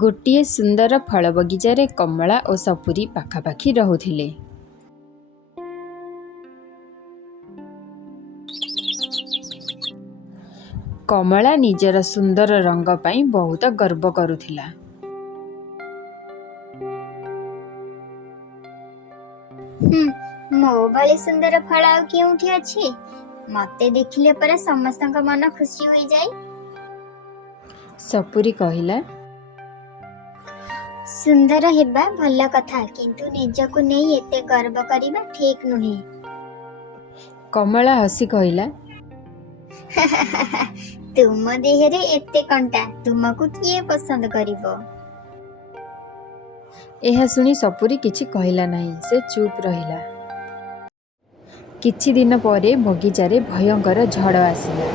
ଗୋଟିଏ ସୁନ୍ଦର ଫଳ ବଗିଚାରେ କମଳା ଓ ସପୁରୀ ପାଖାପାଖି ରହୁଥିଲେ। କମଳା ନିଜର ସୁନ୍ଦର ରଙ୍ଗ ପାଇଁ ବହୁତ ଗର୍ବ କରୁଥିଲା। ମୋ ଭଳି ସୁନ୍ଦର ଫଳ ଆଉ କେଉଁଠି ଅଛି? ମତେ ଦେଖିଲେ ପରା ସମସ୍ତଙ୍କ ମନ ଖୁସି ହୋଇଯାଏ। ସପୁରୀ କହିଲା, ସୁନ୍ଦର ହେବା ଭଲ କଥା, କିନ୍ତୁ ନିଜକୁ ନେଇ ଏତେ ଗର୍ବ କରିବା ଠିକ ନୁହେଁ। କମଳା ହସି କହିଲା, ତୁମ ଦେହରେ ଏତେ କଣ୍ଟା, ତୁମକୁ କିଏ ପସନ୍ଦ କରିବ? ଏହା ଶୁଣି ସପୁରୀ କିଛି କହିଲା ନାହିଁ। ସେ ଚୁପ୍ ରହିଲା। କିଛି ଦିନ ପରେ ବଗିଚାରେ ଭୟଙ୍କର ଝଡ଼ ଆସିଲା।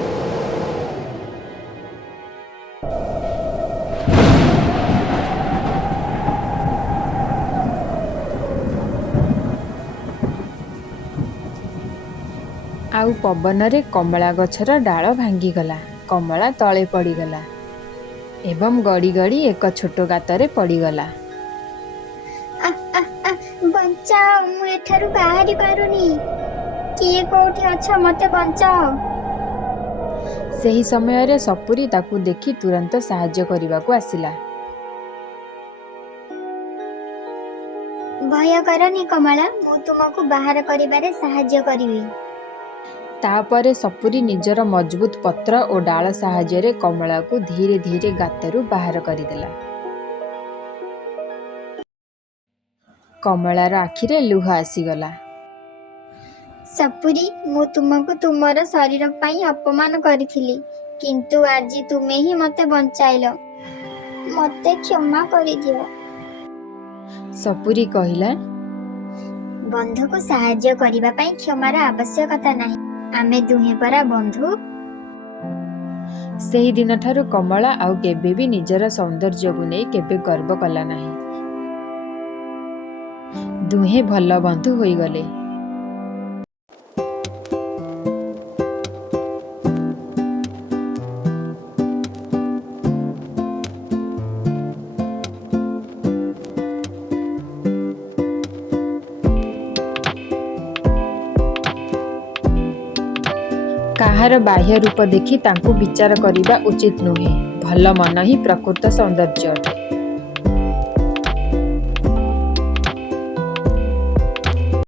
ଆଉ ପବନରେ କମଳା ଗଛର ଡାଳ ଭାଙ୍ଗିଗଲା। କମଳା ତଳେ ପଡ଼ିଗଲା ଏବଂ ଗଡ଼ି ଗଡ଼ି ଏକ ଛୋଟ ଗାତରେ ପଡ଼ିଗଲା। ବଞ୍ଚାଅ, ମୁଁ ଏଠାରୁ ବାହାରି ପାରୁନି। କିଏ କୋଉଠି ଅଛ? ମତେ ବଞ୍ଚାଅ। ସେହି ସମୟରେ ସପୁରୀ ତାକୁ ଦେଖି ତୁରନ୍ତ ସାହାଯ୍ୟ କରିବାକୁ ଆସିଲା। ଭୟ କରନି କମଳା, ମୁଁ ତୁମକୁ ବାହାର କରିବାରେ ସାହାଯ୍ୟ କରିବି। ତାପରେ ସପୁରୀ ନିଜର ମଜବୁତ ପତ୍ର ଓ ଡାଳ ସାହାଯ୍ୟରେ କମଳାକୁ ଧୀରେ ଧୀରେ ଗାତରୁ ବାହାର କରିଦେଲା। କମଳାର ଆଖିରେ ଲୁହ ଆସିଗଲା। ସପୁରୀ, ମୁଁ ତୁମକୁ ତୁମର ଶରୀର ପାଇଁ ଅପମାନ କରିଥିଲି, କିନ୍ତୁ ଆଜି ତୁମେ ହିଁ ମତେ ବଞ୍ଚାଇଲ। ମତେ କ୍ଷମା କରିଦିଅ। ସପୁରୀ କହିଲା, ବନ୍ଧୁକୁ ସାହାଯ୍ୟ କରିବା ପାଇଁ କ୍ଷମାର ଆବଶ୍ୟକତା ନାହିଁ। ଆମେ ଦୁହେଁ ପରା ବନ୍ଧୁ। ସେହି ଦିନଠାରୁ କମଳା ଆଉ କେବେ ବି ନିଜର ସୌନ୍ଦର୍ଯ୍ୟକୁ ନେଇ କେବେ ଗର୍ବ କଲା ନାହିଁ। ଦୁହେଁ ଭଲ ବନ୍ଧୁ ହୋଇଗଲେ। କାହାର ବାହ୍ୟ ରୂପ ଦେଖି ତାଙ୍କୁ ବିଚାର କରିବା ଉଚିତ ନୁହେଁ। ଭଲ ମନ ହିଁ ପ୍ରକୃତ ସୌନ୍ଦର୍ଯ୍ୟ ଅଟେ।